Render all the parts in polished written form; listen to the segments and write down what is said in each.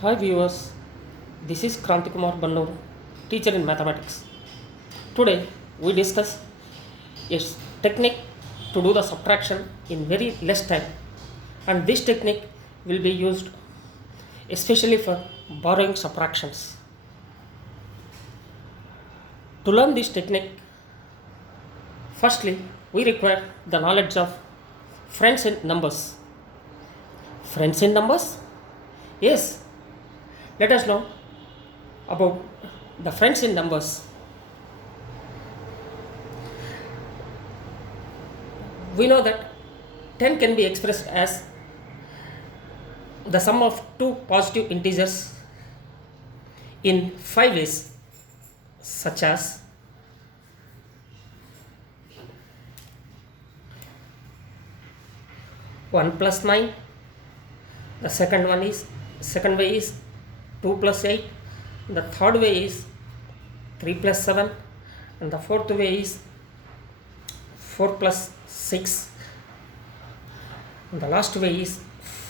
Hi viewers, this is Krantikumar Bannur, teacher in mathematics. Today we discuss a technique to do the subtraction in very less time, and this technique will be used especially for borrowing subtractions. To learn this technique, firstly we require the knowledge of friends in numbers. Friends in numbers? Yes, let us know about the friends in numbers. We know that 10 can be expressed as the sum of two positive integers in 5 ways, such as 1 plus 9. The second way is 2 plus 8. The third way is 3 plus 7, and the fourth way is 4 plus 6, and the last way is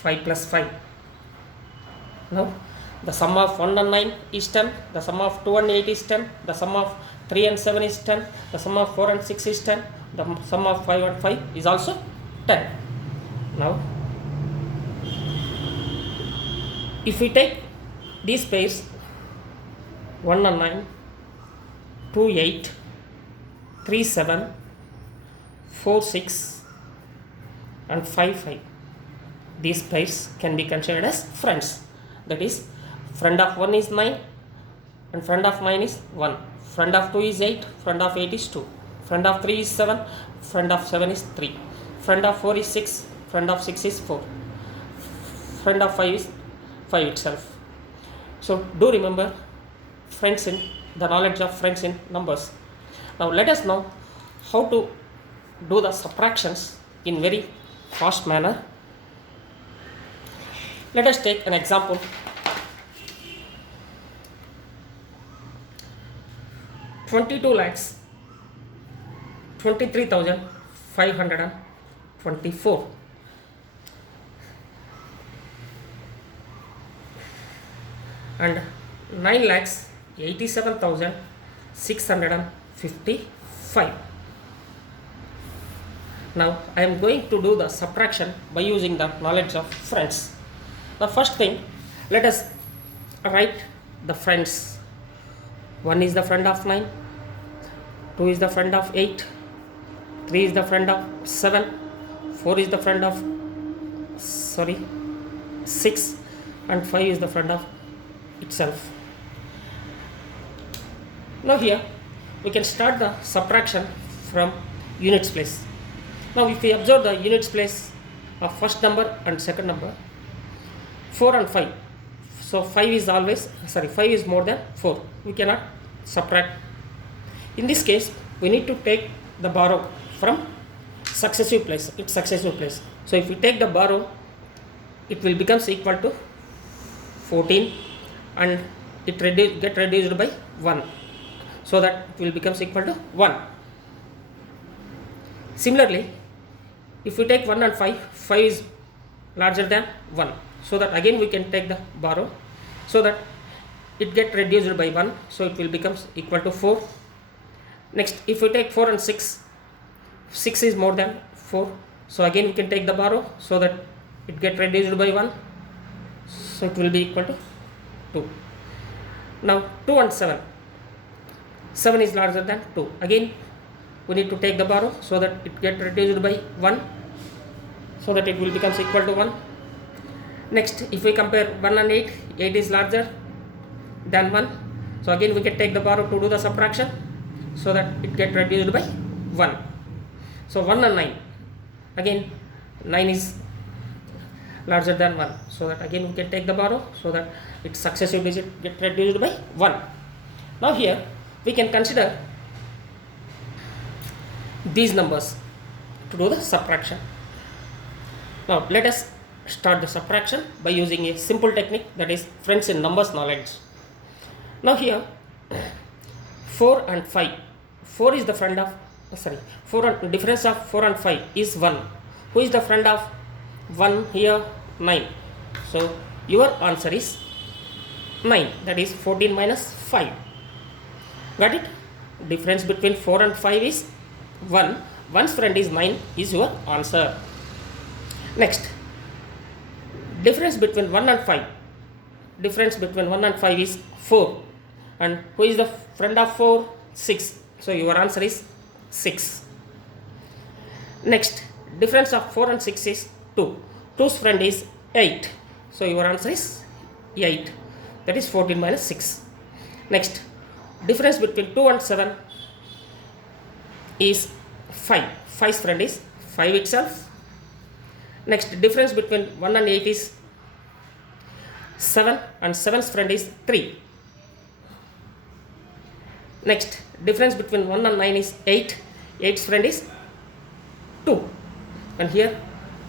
5 plus 5. Now the sum of 1 and 9 is 10, the sum of 2 and 8 is 10, the sum of 3 and 7 is 10, the sum of 4 and 6 is 10, the sum of 5 and 5 is also 10. Now if we take these pairs 1 and 9, 2 8, 3 7, 4 6 and 5 5, these pairs can be considered as friends. That is, friend of 1 is 9 and friend of 9 is 1, friend of 2 is 8, friend of 8 is 2, friend of 3 is 7, friend of 7 is 3, friend of 4 is 6, friend of 6 is 4, friend of 5 is 5 itself. So do remember friends in the knowledge of friends in numbers. Now let us know how to do the subtractions in very fast manner. Let us take an example. 22,23,524 and 9,87,655. Now I am going to do the subtraction by using the knowledge of friends. The first thing, let us write the friends. 1 is the friend of 9, 2 is the friend of 8, 3 is the friend of 7, 4 is the friend of 6, and 5 is the friend of itself. Now here we can start the subtraction from units place. Now if we observe the units place of first number and second number, 4 and 5, so 5 is more than 4, we cannot subtract. In this case we need to take the borrow from successive place. So if we take the borrow, it will becomes equal to 14 and it get reduced by 1, so that it will becomes equal to 1. Similarly, if we take 1 and 5, 5 is larger than 1, so that again we can take the borrow, so that it get reduced by 1, so it will becomes equal to 4. Next, if we take 4 and 6, 6 is more than 4, so again we can take the borrow, so that it get reduced by 1, so it will be equal to 2. Now 2 and 7, 7 is larger than 2, again we need to take the borrow, so that it get reduced by 1, so that it will becomes equal to 1. Next, if we compare 1 and 8, 8 is larger than 1, so again we can take the borrow to do the subtraction, so that it get reduced by 1. So 1 and 9, again 9 is larger than 1, so that again we can take the borrow, so that its successive digit get reduced by 1. Now here we can consider these numbers to do the subtraction. Now let us start the subtraction by using a simple technique, that is friends in numbers knowledge. Now here 4 and 5, 4 is the friend of difference of 4 and 5 is 1. Who is the friend of 1 here? 9. So your answer is 9, that is 14 minus 5. Got it? Difference between 4 and 5 is 1. One's friend is 9 is your answer. Next, difference between 1 and 5. Difference between 1 and 5 is 4. And who is the friend of 4? 6. So your answer is 6. Next, difference of 4 and 6 is 2. 2's friend is 8. So your answer is 8. That is 14 minus 6. Next, difference between 2 and 7 is 5. 5's friend is 5 itself. Next, difference between 1 and 8 is 7 and 7's friend is 3. Next, difference between 1 and 9 is 8. 8's friend is 2. And here,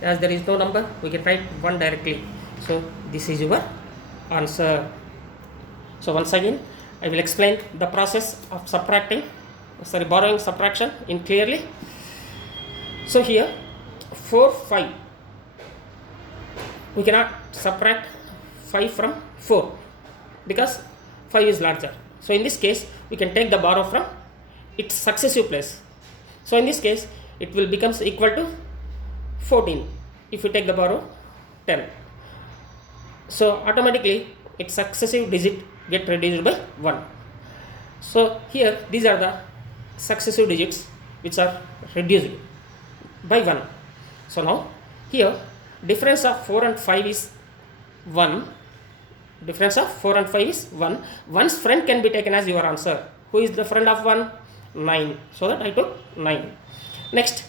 as there is no number, we can write 1 directly. So this is your answer. So once again, I will explain the process of borrowing subtraction in clearly. So here 4, 5, we cannot subtract 5 from 4 because 5 is larger. So in this case, we can take the borrow from its successive place. So in this case, it will become equal to 14 if we take the borrow 10. So automatically its successive digit get reduced by 1. So here these are the successive digits which are reduced by 1. So now here difference of 4 and 5 is 1. Difference of 4 and 5 is 1. One's friend can be taken as your answer. Who is the friend of 1? 9. So that I took 9. Next,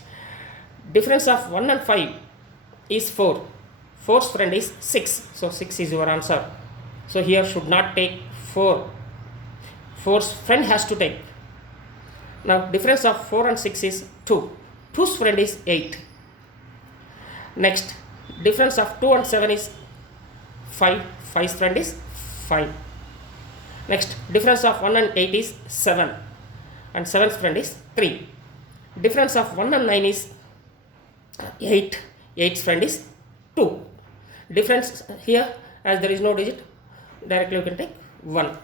difference of 1 and 5 is 4. 4's friend is 6. So 6 is your answer. So here should not take 4. 4's friend has to take. Now difference of 4 and 6 is 2. 2's friend is 8. Next, difference of 2 and 7 is 5. 5's friend is 5. Next, difference of 1 and 8 is 7. And 7's friend is 3. Difference of 1 and 9 is 8. 8's friend is 2. Difference here, as there is no digit, directly you can take 1.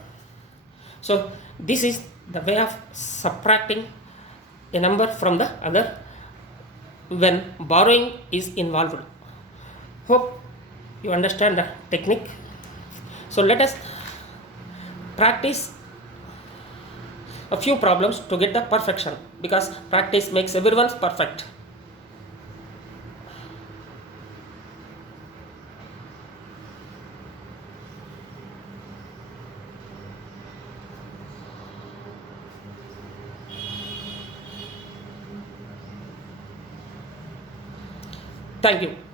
So this is the way of subtracting a number from the other when borrowing is involved. Hope you understand the technique. So let us practice a few problems to get the perfection, because practice makes everyone's perfect. Thank you.